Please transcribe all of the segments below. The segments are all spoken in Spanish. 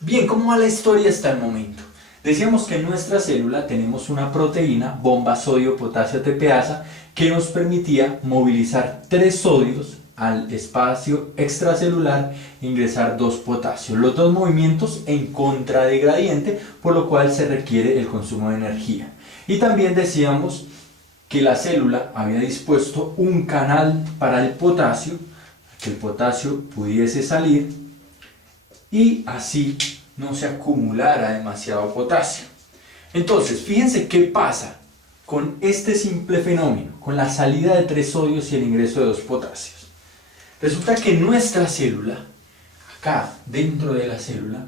Bien, ¿cómo va la historia hasta el momento? Decíamos que en nuestra célula tenemos una proteína, bomba sodio-potasio ATPasa, que nos permitía movilizar 3 sodios al espacio extracelular e ingresar 2 potasios. Los dos movimientos en contra de gradiente, por lo cual se requiere el consumo de energía. Y también decíamos que la célula había dispuesto un canal para el potasio, que el potasio pudiese salir y así no se acumulara demasiado potasio. Entonces, fíjense qué pasa con este simple fenómeno, con la salida de 3 sodios y el ingreso de 2 potasios. Resulta que en nuestra célula, acá dentro de la célula,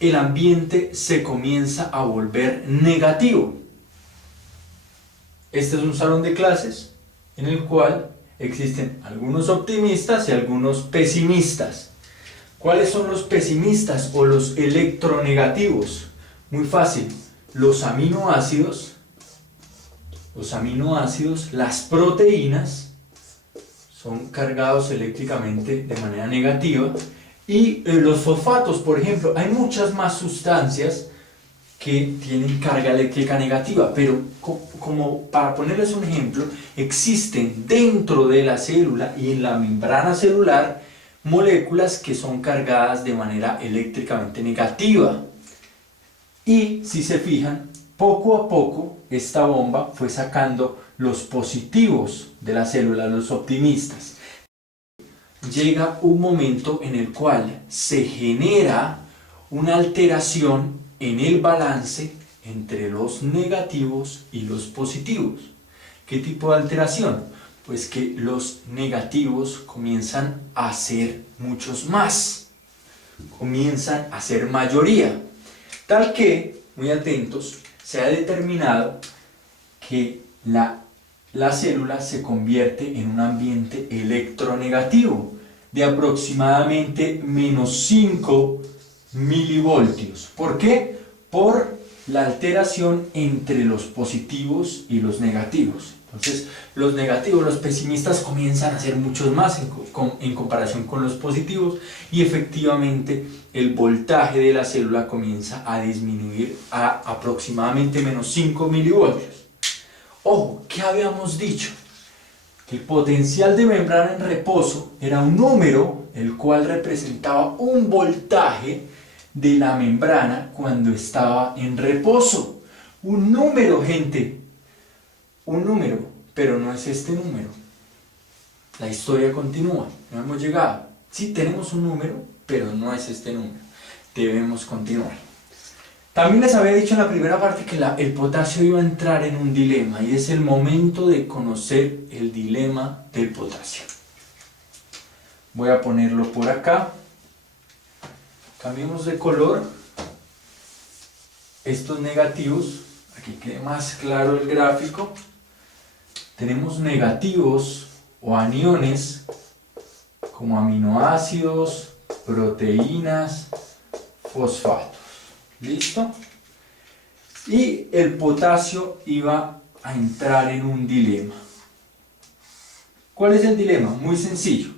el ambiente se comienza a volver negativo. Este es un salón de clases en el cual existen algunos optimistas y algunos pesimistas. ¿Cuáles son los pesimistas o los electronegativos? Muy fácil, los aminoácidos, las proteínas, son cargados eléctricamente de manera negativa, y los fosfatos, por ejemplo. Hay muchas más sustancias que tienen carga eléctrica negativa, pero como para ponerles un ejemplo, existen dentro de la célula y en la membrana celular moléculas que son cargadas de manera eléctricamente negativa. Y si se fijan, poco a poco esta bomba fue sacando los positivos de la célula, los optimistas. Llega un momento en el cual se genera una alteración en el balance entre los negativos y los positivos. ¿Qué tipo de alteración? Pues que los negativos comienzan a ser muchos más, comienzan a ser mayoría, tal que, muy atentos, se ha determinado que la célula se convierte en un ambiente electronegativo de aproximadamente -5 milivoltios. ¿Por qué? Por la alteración entre los positivos y los negativos. Entonces, los negativos, los pesimistas comienzan a ser muchos más en comparación con los positivos, y efectivamente el voltaje de la célula comienza a disminuir a aproximadamente -5 milivoltios. Ojo, ¿qué habíamos dicho? Que el potencial de membrana en reposo era un número el cual representaba un voltaje de la membrana cuando estaba en reposo. Un número, gente. Un número, pero no es este número. La historia continúa, no hemos llegado. Sí tenemos un número, pero no es este número. Debemos continuar. También les había dicho en la primera parte que el potasio iba a entrar en un dilema, y es el momento de conocer el dilema del potasio. Voy a ponerlo por acá. Cambiemos de color. Estos negativos, aquí quede más claro el gráfico. Tenemos negativos o aniones como aminoácidos, proteínas, fosfatos. ¿Listo? Y el potasio iba a entrar en un dilema. ¿Cuál es el dilema? Muy sencillo.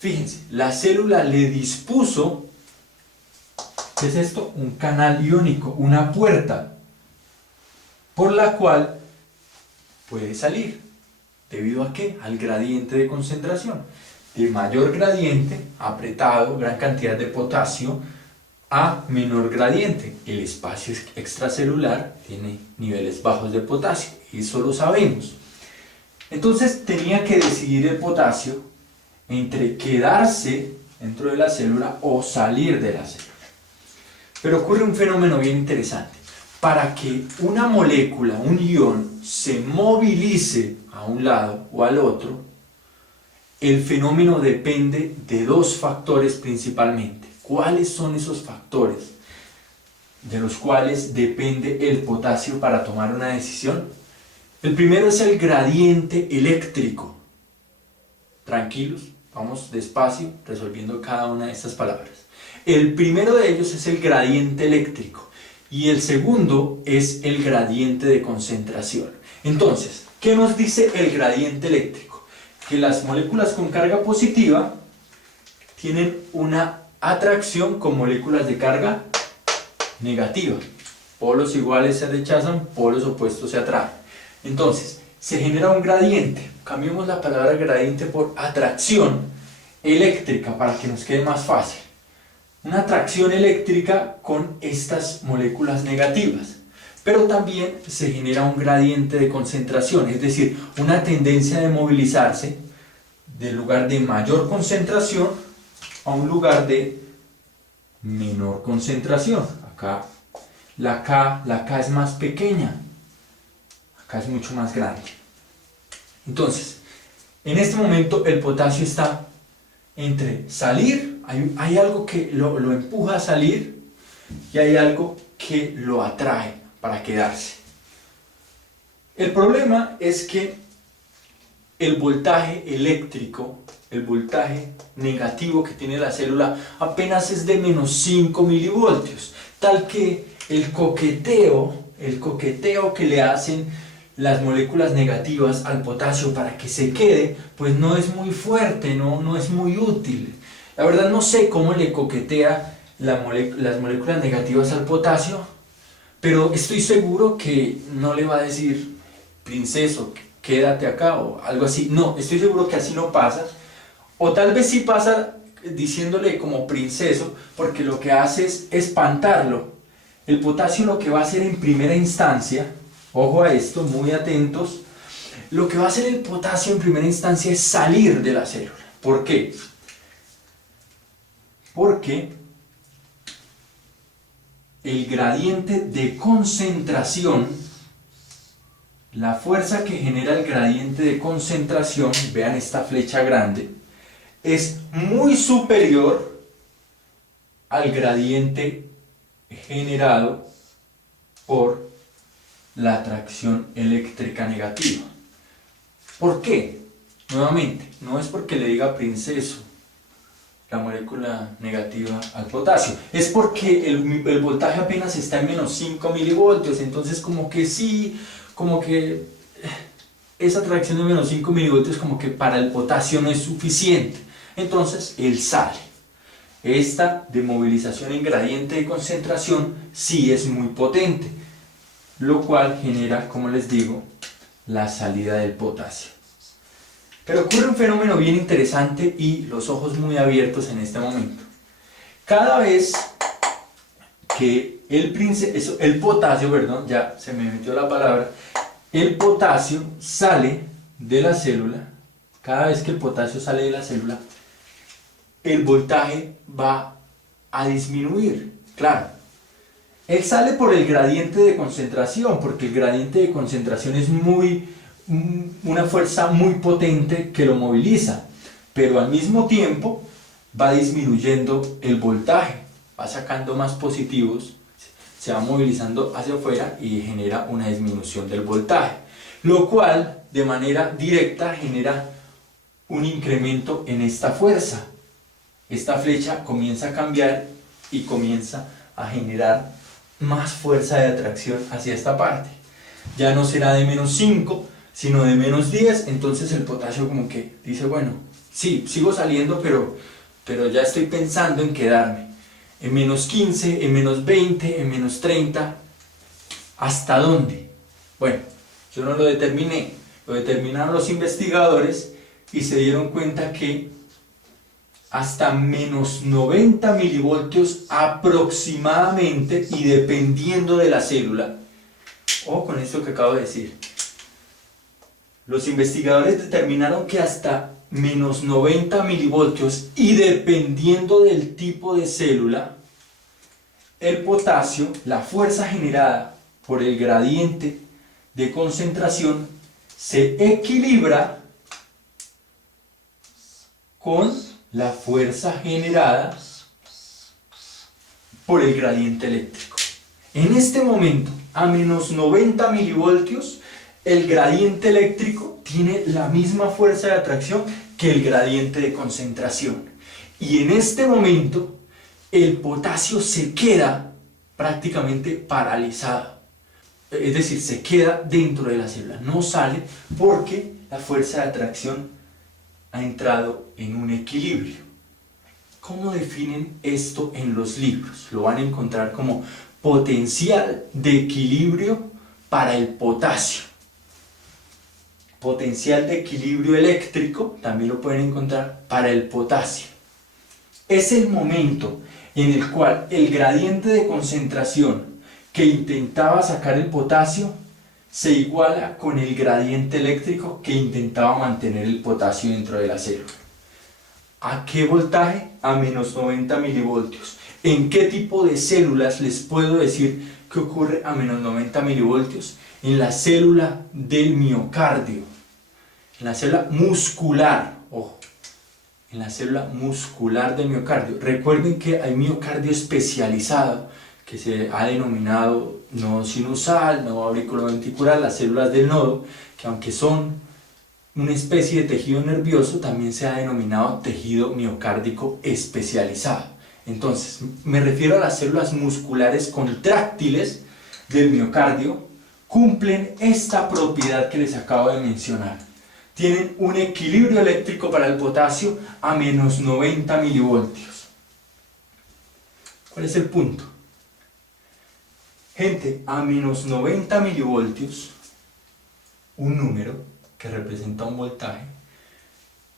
Fíjense, la célula le dispuso, ¿qué es esto? Un canal iónico, una puerta, por la cual puede salir. ¿Debido a qué? Al gradiente de concentración. De mayor gradiente, apretado, gran cantidad de potasio, a menor gradiente. El espacio extracelular tiene niveles bajos de potasio, y eso lo sabemos. Entonces tenía que decidir el potasio entre quedarse dentro de la célula o salir de la célula. Pero ocurre un fenómeno bien interesante. Para que una molécula, un ion, se movilice a un lado o al otro, el fenómeno depende de 2 factores principalmente. ¿Cuáles son esos factores de los cuales depende el potasio para tomar una decisión? El primero es el gradiente eléctrico. Tranquilos, vamos despacio resolviendo cada una de estas palabras. El primero de ellos es el gradiente eléctrico, y el segundo es el gradiente de concentración. Entonces, ¿qué nos dice el gradiente eléctrico? Que las moléculas con carga positiva tienen una atracción con moléculas de carga negativa. Polos iguales se rechazan, polos opuestos se atraen. Entonces, se genera un gradiente. Cambiemos la palabra gradiente por atracción eléctrica para que nos quede más fácil. Una atracción eléctrica con estas moléculas negativas. Pero también se genera un gradiente de concentración, es decir, una tendencia de movilizarse del lugar de mayor concentración a un lugar de menor concentración. Acá la K es más pequeña, acá es mucho más grande. Entonces, en este momento el potasio está entre salir, hay algo que lo empuja a salir y hay algo que lo atrae para quedarse. El problema es que el voltaje eléctrico, el voltaje negativo que tiene la célula apenas es de menos 5 milivoltios, tal que el coqueteo que le hacen las moléculas negativas al potasio para que se quede, pues no es muy fuerte, no es muy útil. La verdad no sé cómo le coquetea las moléculas negativas al potasio, pero estoy seguro que no le va a decir, princeso, quédate acá o algo así. No, estoy seguro que así no pasa. O tal vez sí pasa diciéndole como princeso, porque lo que hace es espantarlo. El potasio lo que va a hacer en primera instancia, ojo a esto, muy atentos, lo que va a hacer el potasio en primera instancia es salir de la célula. ¿Por qué? Porque el gradiente de concentración, la fuerza que genera el gradiente de concentración, vean esta flecha grande, es muy superior al gradiente generado por la atracción eléctrica negativa. ¿Por qué? Nuevamente, no es porque le diga princeso la molécula negativa al potasio, es porque el voltaje apenas está en menos 5 milivoltios, entonces como que sí, como que esa atracción de menos 5 milivoltios como que para el potasio no es suficiente, entonces él sale. Esta de movilización en gradiente de concentración sí es muy potente, lo cual genera, como les digo, la salida del potasio. Pero ocurre un fenómeno bien interesante y los ojos muy abiertos en este momento. Cada vez que el potasio, perdón, ya se me metió la palabra, el potasio sale de la célula, cada vez que el potasio sale de la célula, el voltaje va a disminuir, claro. Él sale por el gradiente de concentración, porque el gradiente de concentración es una fuerza muy potente que lo moviliza, pero al mismo tiempo va disminuyendo el voltaje, va sacando más positivos, se va movilizando hacia afuera y genera una disminución del voltaje, lo cual de manera directa genera un incremento en esta fuerza. Esta flecha comienza a cambiar y comienza a generar más fuerza de atracción hacia esta parte. Ya no será de menos 5, sino de menos 10, entonces el potasio como que dice, bueno, sí, sigo saliendo, pero ya estoy pensando en quedarme. En menos 15, en menos 20, en menos 30, ¿hasta dónde? Bueno, yo no lo determiné, lo determinaron los investigadores y se dieron cuenta que hasta menos 90 milivoltios aproximadamente y dependiendo de la célula. Ojo con esto que acabo de decir. Los investigadores determinaron que hasta menos 90 milivoltios y dependiendo del tipo de célula, el potasio, la fuerza generada por el gradiente de concentración, se equilibra con la fuerza generada por el gradiente eléctrico. En este momento, a menos 90 milivoltios, el gradiente eléctrico tiene la misma fuerza de atracción que el gradiente de concentración. Y en este momento, el potasio se queda prácticamente paralizado. Es decir, se queda dentro de la célula, no sale porque la fuerza de atracción ha entrado en un equilibrio. ¿Cómo definen esto en los libros? Lo van a encontrar como potencial de equilibrio para el potasio. Potencial de equilibrio eléctrico también lo pueden encontrar para el potasio. Es el momento en el cual el gradiente de concentración que intentaba sacar el potasio se iguala con el gradiente eléctrico que intentaba mantener el potasio dentro de la célula. ¿A qué voltaje? A menos 90 milivoltios. ¿En qué tipo de células les puedo decir que ocurre a menos 90 milivoltios? En la célula del miocardio, en la célula muscular, ojo, en la célula muscular del miocardio. Recuerden que hay miocardio especializado que se ha denominado nodo sinusal, nodo auriculoventricular, las células del nodo, que aunque son una especie de tejido nervioso, también se ha denominado tejido miocárdico especializado. Entonces, me refiero a las células musculares contráctiles del miocardio, cumplen esta propiedad que les acabo de mencionar. Tienen un equilibrio eléctrico para el potasio a menos 90 milivoltios. ¿Cuál es el punto? Gente, a menos 90 milivoltios, un número que representa un voltaje,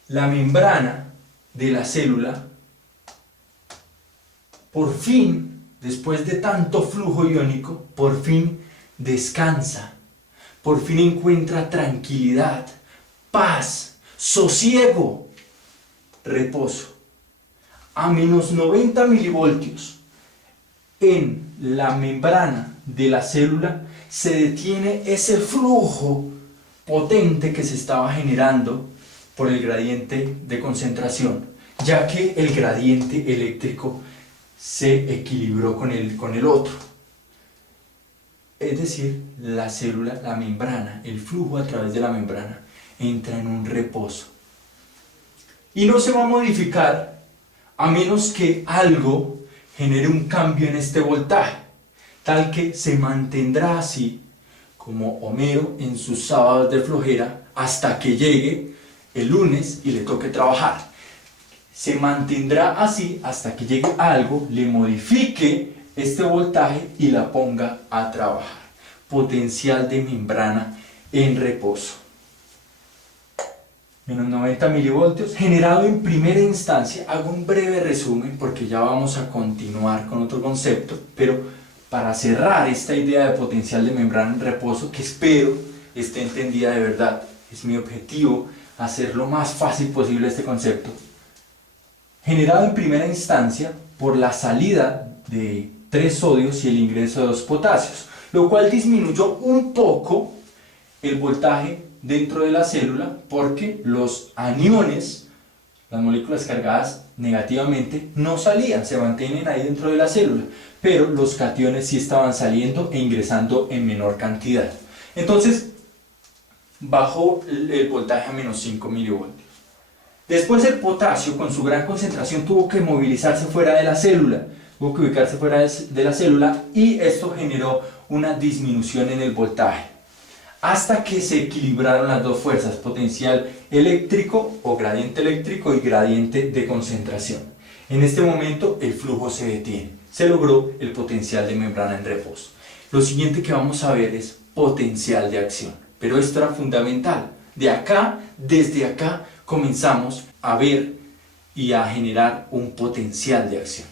la membrana de la célula, por fin, después de tanto flujo iónico, por fin descansa, por fin encuentra tranquilidad, paz, sosiego, reposo. A menos 90 milivoltios, en la membrana de la célula se detiene ese flujo potente que se estaba generando por el gradiente de concentración, ya que el gradiente eléctrico se equilibró con el otro. Es decir, la célula, la membrana, el flujo a través de la membrana entra en un reposo. Y no se va a modificar a menos que algo genere un cambio en este voltaje, tal que se mantendrá así como Homero en sus sábados de flojera hasta que llegue el lunes y le toque trabajar. Se mantendrá así hasta que llegue algo, le modifique este voltaje y la ponga a trabajar. Potencial de membrana en reposo. Menos 90 milivoltios, generado en primera instancia. Hago un breve resumen porque ya vamos a continuar con otro concepto, pero para cerrar esta idea de potencial de membrana en reposo, que espero esté entendida de verdad, es mi objetivo hacer lo más fácil posible este concepto. Generado en primera instancia por la salida de 3 sodios y el ingreso de 2 potasios, lo cual disminuyó un poco el voltaje dentro de la célula porque los aniones, las moléculas cargadas negativamente, no salían, se mantienen ahí dentro de la célula, pero los cationes sí estaban saliendo e ingresando en menor cantidad. Entonces bajó el voltaje a menos 5 milivoltios. Después el potasio, con su gran concentración, tuvo que movilizarse fuera de la célula, tuvo que ubicarse fuera de la célula, y esto generó una disminución en el voltaje, hasta que se equilibraron las dos fuerzas, potencial eléctrico o gradiente eléctrico y gradiente de concentración. En este momento el flujo se detiene, se logró el potencial de membrana en reposo. Lo siguiente que vamos a ver es potencial de acción, pero esto era fundamental. Desde acá comenzamos a ver y a generar un potencial de acción.